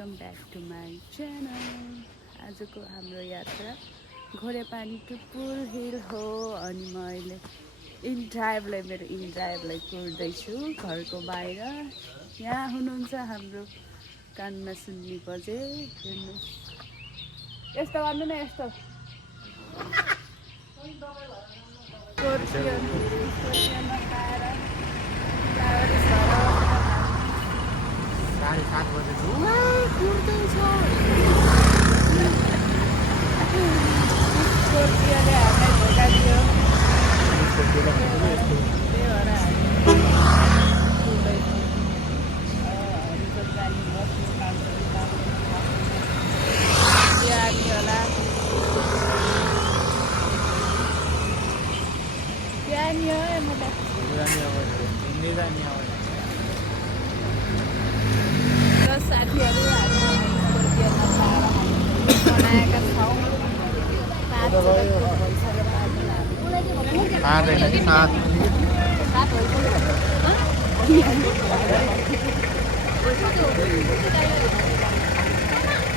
Welcome back to my channel. आजको हाम्रो यात्रा घोडेपानी टु पुल हिल हो। अनि म अहिले मेरो इन ड्राइभलाई कुर्दैछु घरको बाहिर। यहाँ हुनुहुन्छ हाम्रो कानमा सुन्नी बजे। हेर्नुहोस्, यस्तो गर्नु न, यस्तो स्कोर्पियोनमा पाएर 7:30 बजे कुर्दैछ। स्कोर्पियोले हामीलाई धोका दियो। त्यही भएर हामी कुर्दैछौँ। हरिजन जाने बस्नु काम होला। क्या नहीं है मतलब साथीहरू हामी स्कोर्पियोमा पाएर बनाएका छौँ।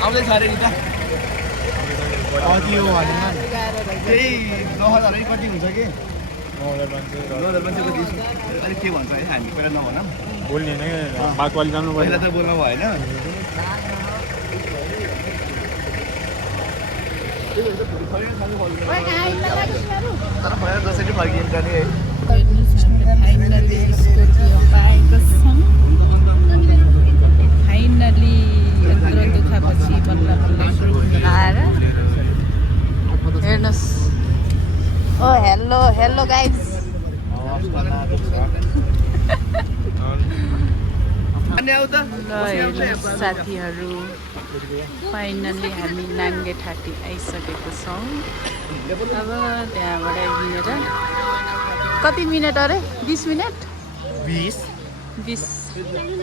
आउँदैछ अरे नि त अझै हो भने त्यही 10,000 कति हुन्छ कि 9,000 मान्छेको दिस अलिक के भन्छ है हामी पहिला नभनौँ बोल्ने नै बातवाली जानु पहिला त बोल्नु भएन। तर भएर जसरी फर्किन्छ नि है। फाइनली यत्रो दुःखपछि बल्ल बल्ल आएर हेर्नुहोस्। ओ हेलो गाइज। साथीहरू फाइनली हामी नाङ्गे ठाटी आइसकेको छौँ। अब त्यहाँबाट हिँडेर कति मिनट अरे 20 मिनट 20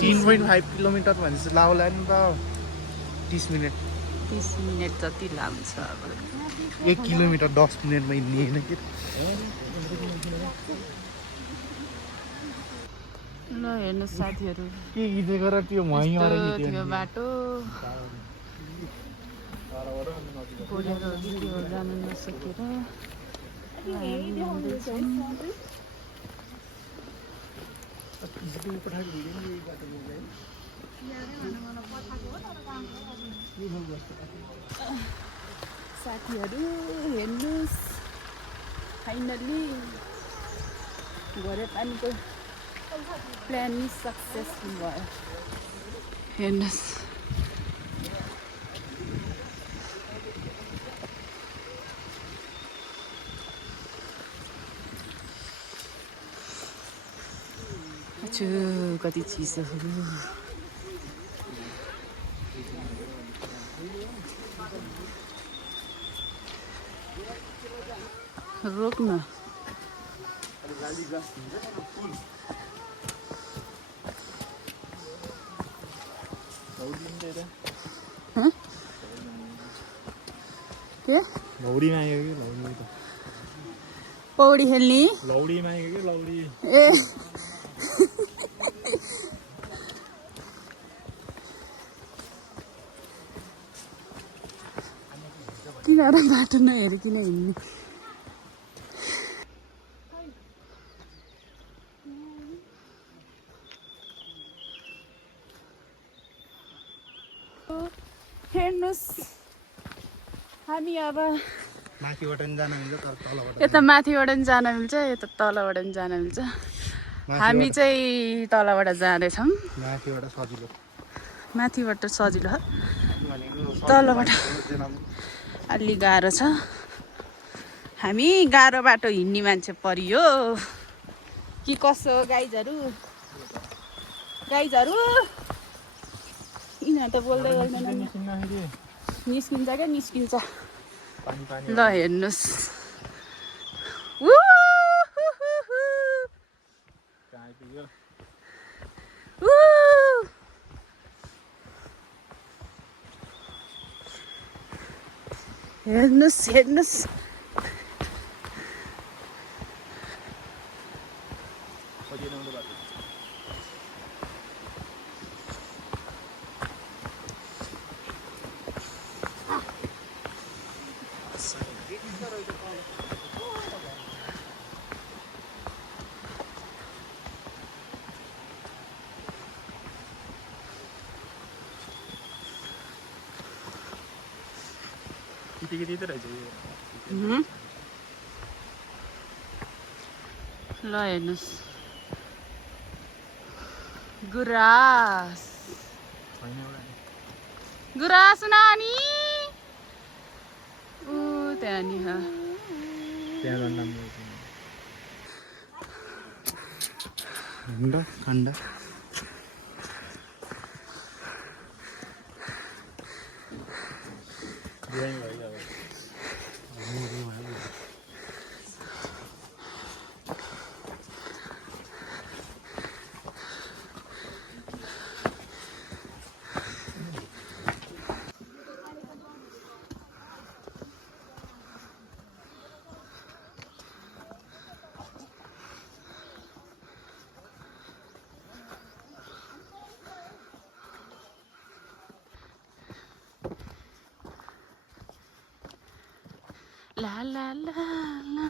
3.5 किलोमिटर भनेपछि लाउला नि त 30 मिनट जति लान्छ। अब 1 किलोमिटर 10 मिनटमा हिँड्ने होइन कि। ल हेर्नुहोस् साथीहरू, के खिचेको र त्यो थियो बाटो। बोलेरोहरू जानु नसकेर साथीहरू हेर्नुहोस्, फाइनली घोडेपानीको प्लान नि सक्सेसफुल भयो। हेर्नुहोस्, कति चिसोहरू। रोक्न के लौडी मागेको कि लौडी त पौडी खेल्ने लौडी मागेको कि लौडी ए किन र बाटो नहेरिकन हिँड्ने। हेर्नुहोस्, हामी अब माथिबाट नि जान मिल्छ तर तलबाट यता माथिबाट पनि जान मिल्छ, यता तलबाट पनि जान मिल्छ। हामी चाहिँ तलबाट जाँदैछौँ। माथिबाट सजिलो हो, तलबाट अलि गाह्रो छ। हामी गाह्रो बाटो हिँड्ने मान्छे परियो कि कसो हो गाइजहरू। यिनीहरू त बोल्दै गर्दैन। निस्किन्छ क्या निस्किन्छ। ल हेर्नुहोस्, हेर्नुहोस् ल हेर्नुहोस् गुराँस गुराँस नानी ऊ त्यहाँ नि खण्ड ला ला ला ला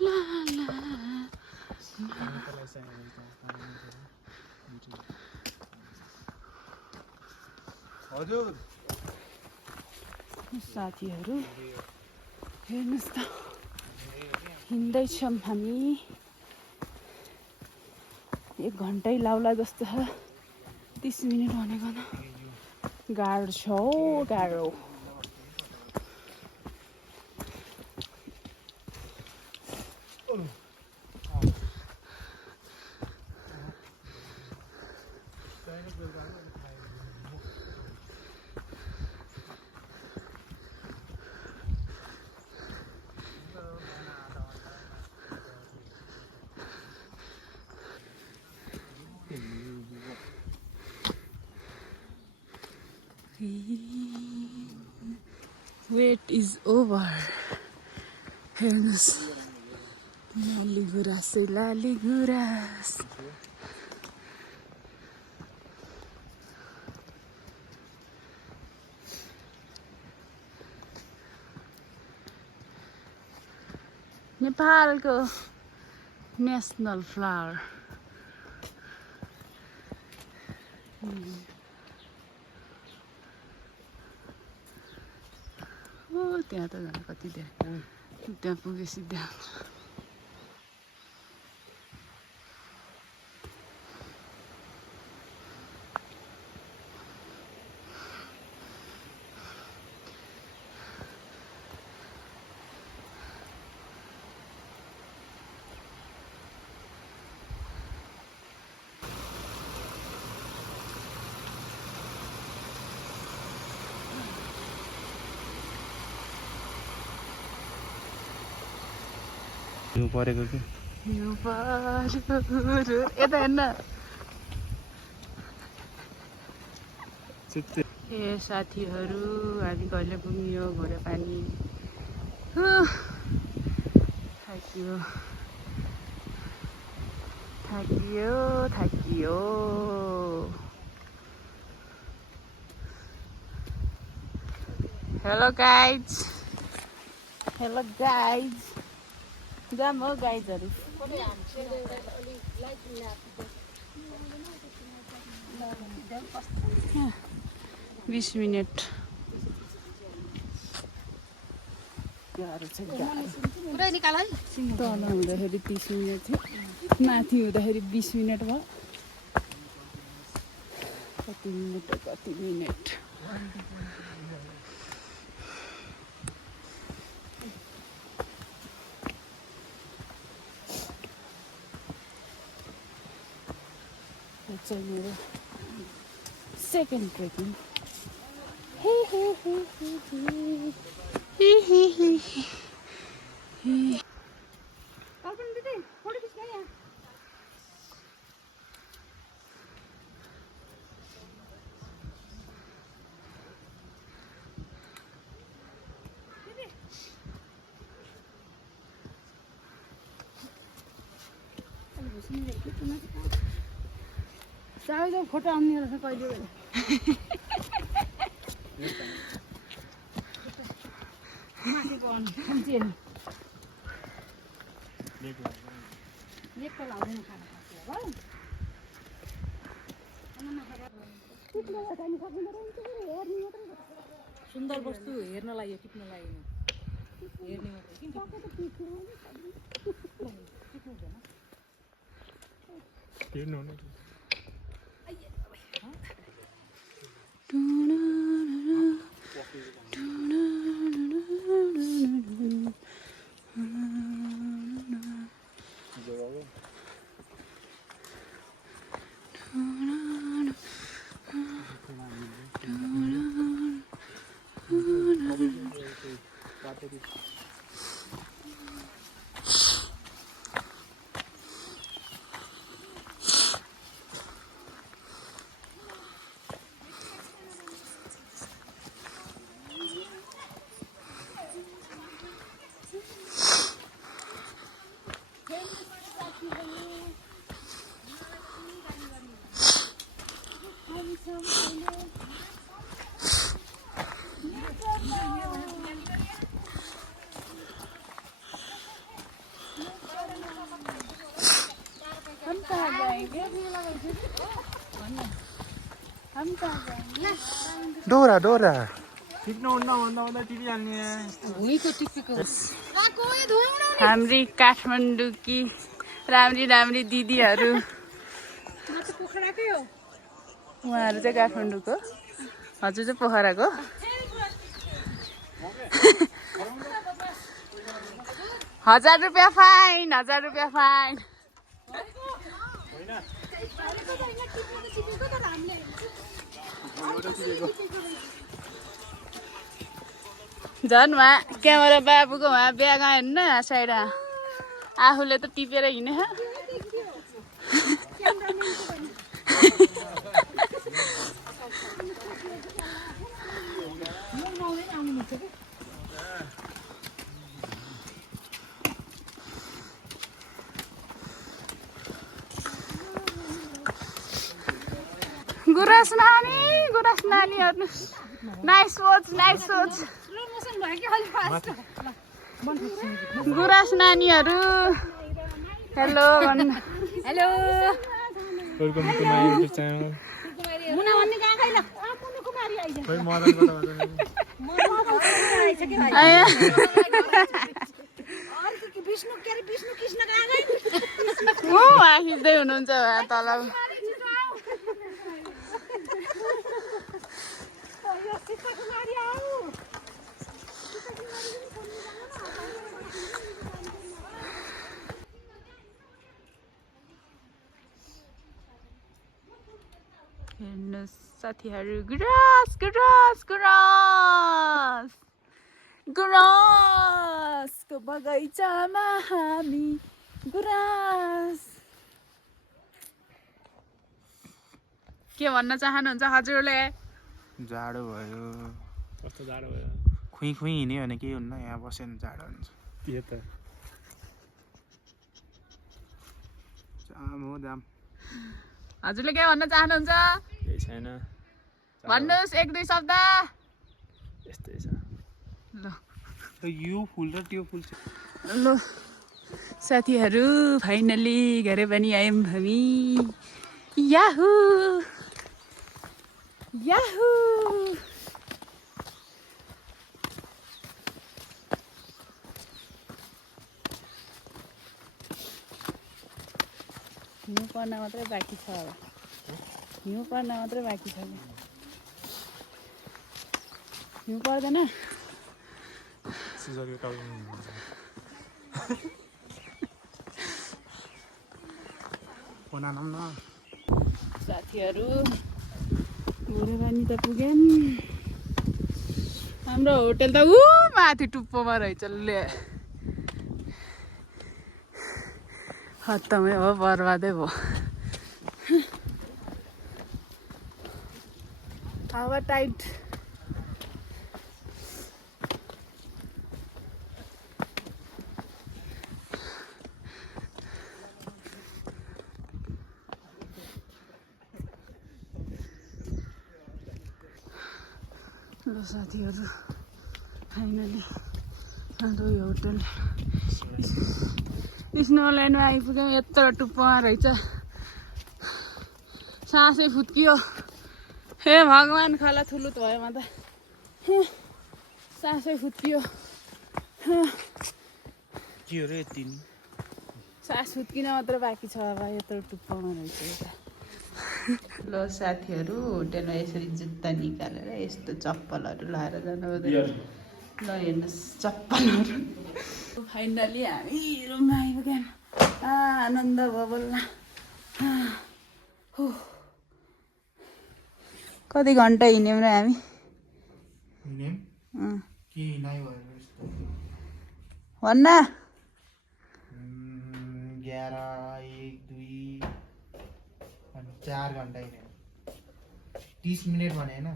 ला ला हजुर साथीहरू हेर्नुहोस् त हिँड्दैछौँ हामी 1 घन्टै लाउला जस्तो छ 30 मिनट भनेको त गाह्रो छ हौ गाह्रो Wait is over. हेर्नुहोस् लाली गुराँस लाली गुराँस नेपालको नेसनल फ्लावर त्यहाँ त झन् कति त्यहाँ पुगेपछि देखाउँछ परेको कि यता हेर्न ए साथीहरू हामी कहिले पुग्यो घोडेपानी थाकियो थाकियो थाकियो हेलो गाइज जाम हो गाइजहरू 20 मिनट तल हुँदाखेरि 30 मिनट थियो माथि हुँदाखेरि 20 मिनट भयो कति मिनट मेरो सेकेन्ड ट्रेकिङ चाहे फोटो आउने रहेछ कहिले सुन्दर वस्तु हेर्नलाई टिप्न लागि हेर्ने मात्रै किन हम कहाँ जाएंगे? हम कहाँ जाएंगे? डोरा टिप्न भन्दा टिपिहाल्ने भुइँको टिपेको हाम्री काठमाडौँकी राम्री राम्री दिदीहरू उहाँहरू चाहिँ काठमाडौँको हजुर चाहिँ पोखराको 1000 रुपियाँ फाइन 1000 रुपियाँ फाइन झन् उहाँ क्यामेरा बाबुको उहाँ ब्याग हेर्नु न साइड आफूले त टिपेर हिँडे गुराँस नानीहरू नाइस सोच गुराँस नानीहरू हेलो भन्नु hello welcome to my YouTube channel Muna भन्ने कहाँ गइल मुना कुमारी आइज खोइ मदन विष्णु के रे विष्णु कृष्ण कहाँ गइल ओ आखिच्दै हुनुहुन्छ तल हेर्नुहोस् साथीहरू गुराँसको बगैँचामा हामी गुराँस के भन्न चाहनुहुन्छ हजुरले जाडो भयो कस्तो जाडो भयो खुइ हिँड्यो भने केही हुन्न यहाँ बस्यो भने जाडो हुन्छ के त जाम हो जाम हजुरले के भन्न चाहनुहुन्छ केही छैन भन्नुहोस् 1-2 शब्द यस्तै छ ल यो फुल र त्यो फुल ल साथीहरू फाइनली घरै पनि आयौँ हामी याहु हिउँ पर्न मात्रै बाँकी छ होला हिउँ पर्न मात्रै बाँकी छ हिउँ पर्दैन साथीहरू घोडेबानी त पुग्यौँ हाम्रो होटल त माथि टुप्पोमा रहेछ ले खत्तमै हो बर्बादै भयो हावा टाइट ल साथीहरू फाइनली हाम्रो यो होटल स्नोल्यान्डमा आइपुग्यौँ यत्रो टुप्पोमा रहेछ सासै फुत्कियो हे भगवान् खाला थुलुत भयो म त सासै फुत्कियो के हो रे यति सास फुत्किन मात्र बाँकी छ अब यत्रो टुप्पामा रहेछ यता ल साथीहरू होटेलमा यसरी जुत्ता निकालेर यस्तो चप्पलहरू लाएर जानु हुँदैन ल हेर्नुहोस् चप्पलहरू फाइनली हामी रुममा आइपुग्यौँ आनन्द भयो बल्ल कति घन्टा हिँड्यौँ र हामी भन्न 11, 1, 2 अनि 4 घन्टा हिँड्यो 30 मिनट भने होइन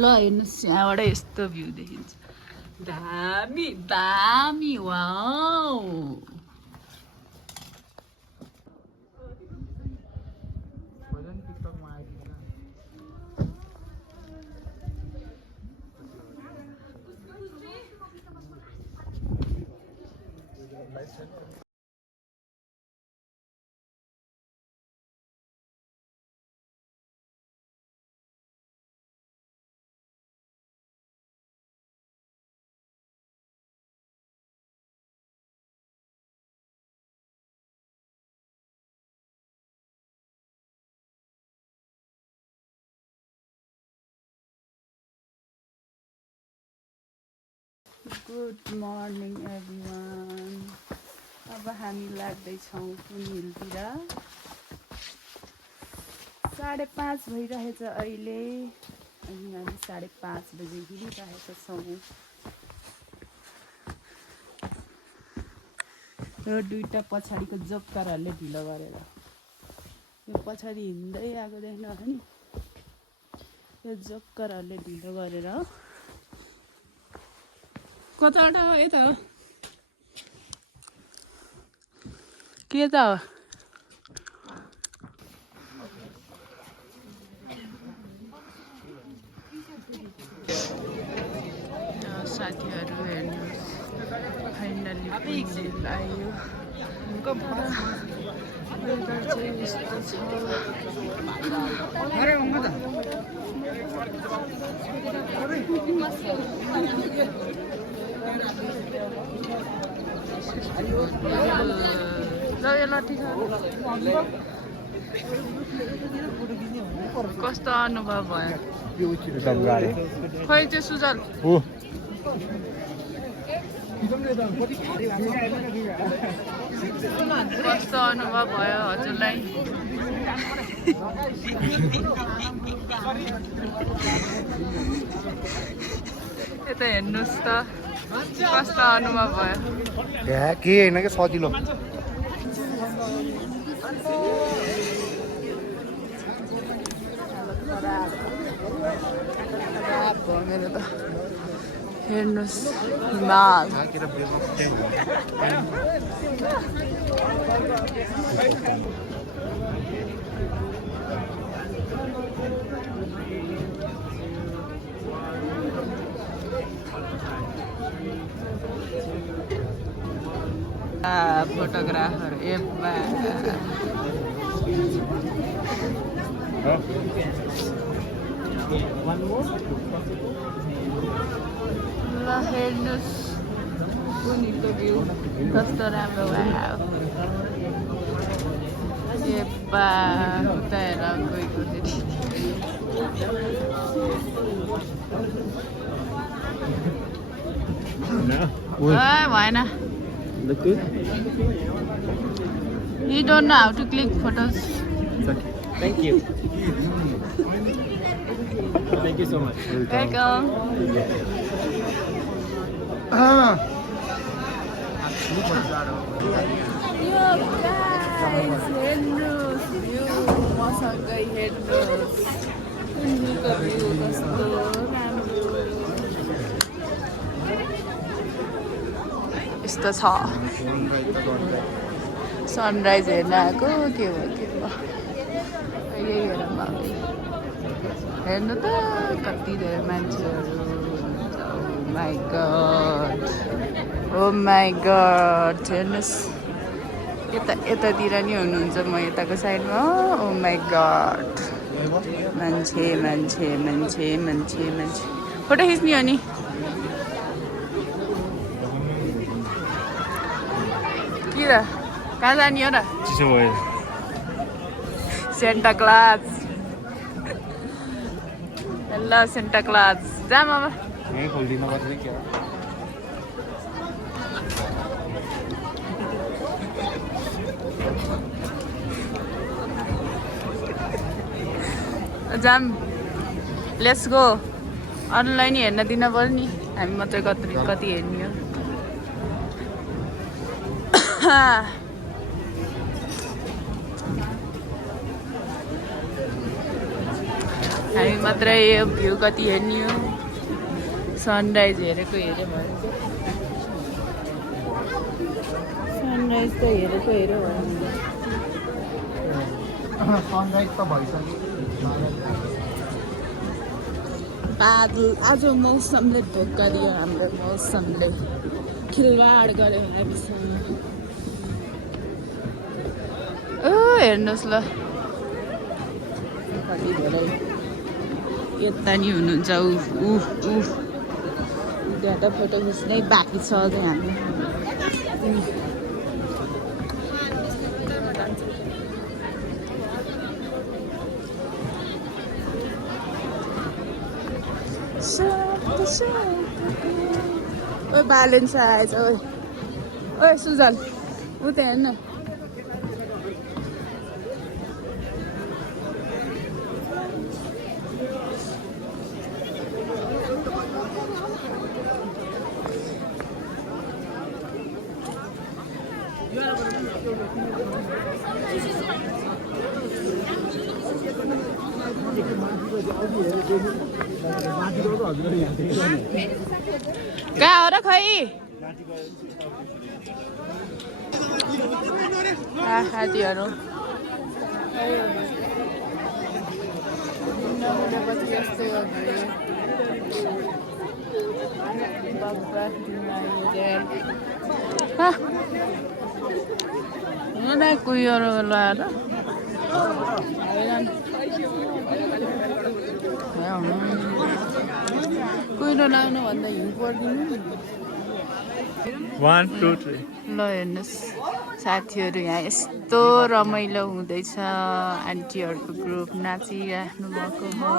ल हेर्नुहोस् यहाँबाट यस्तो भ्यू देखिन्छ दामी दामी वाउ गुड मर्निङ एभ्रिवान अब हामी लाग्दैछौँ कुन हिलतिर 5:30 भइरहेछ अहिले अनि हामी 5:30 बजे हिँडिरहेका छौँ र दुईवटा पछाडिको जोक्करहरूले ढिलो गरेर यो पछाडि हिँड्दै आएको देख्नु होला नि यो जोक्करहरूले ढिलो गरेर कताबाट हो यता हो के त हो साथीहरू हेर्नुहोस् फाइनली पुल आयो वेदर चाहिँ यस्तो छ कस्तो अनुभव भयो खोइ त्यो सुजल कस्तो अनुभव भयो हजुरलाई यता हेर्नुहोस् त कस्तो अनुभव भयो के होइन क्या सजिलो मेरो त हेर्नुहोस् हिमाल फोटोग्राफर एप्पा ल हेर्नुहोस् कुनीको भ्यू कस्तो राम्रो भयो एप्पा उता हेर गएको भएन You don't know how to click photos. Thank you. Thank you so much. Welcome. Yo guys, हेर्नुहोस् भ्यू मसँगै हेर्नुहोस् कुनीको भ्यू कस्तो राम्रो यस्तो छ सनराइज हेर्न आएको के भयो अहिले हेरौँ अब हेर्नु त कति धेरै मान्छेहरू ओ माई गड हेर्नुहोस् यतातिर नि हुनुहुन्छ म यताको साइडमा ओ माई गड मान्छे मान्छे मान्छे मान्छे मान्छे फोटो खिच्ने हो नि के र कहाँ जाने हो र चिसो भयो सेन्टा क्लास ल सेन्टा क्लास जा मामा यही खोलिदिनु पर्छ क्या जाम लेट्स गो अनलाइन हेर्न दिन पर्यो नि हामी मात्रै कति हेर्ने हो हामी मात्रै यो भ्यू कति हेर्ने हो सनराइज हेरेको हेऱ्यो भने सनराइज त हेरेको हेऱ्यो भने सनराइज त भइसक्यो बादल आज मौसमले धोका दियो हाम्रो मौसमले खिलवाड गर्यो हामीसँग हेर्नुहोस् ल कति धेरै यता नि हुनुहुन्छ त्यहाँ त फोटो खिच्नै बाँकी छ अझै हामी ओए ब्यालेन्स आएछ ओए ओए सुजन उता हेर्न कहाँ हो र खै हात्तीहरू कुहिरो लगाएर कुहिरो लाउनु भन्दा हिउँ पर्दिनु नि 1 2 3 ल हेर्नुहोस् साथीहरू यहाँ यस्तो रमाइलो हुँदैछ आन्टीहरूको ग्रुप नाचिराख्नु भएको हो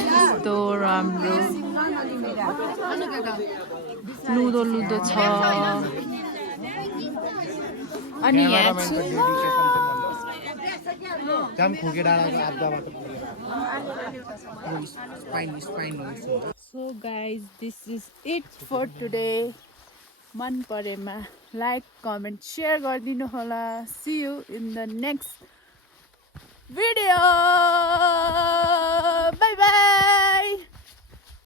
यस्तो राम्रो लुदो लुदो छ अनि यहाँ जाम खोके डाँडाको आधाबाट so guys this is it for today मन परेमा लाइक कमेन्ट सेयर गरिदिनु होला see you in the next video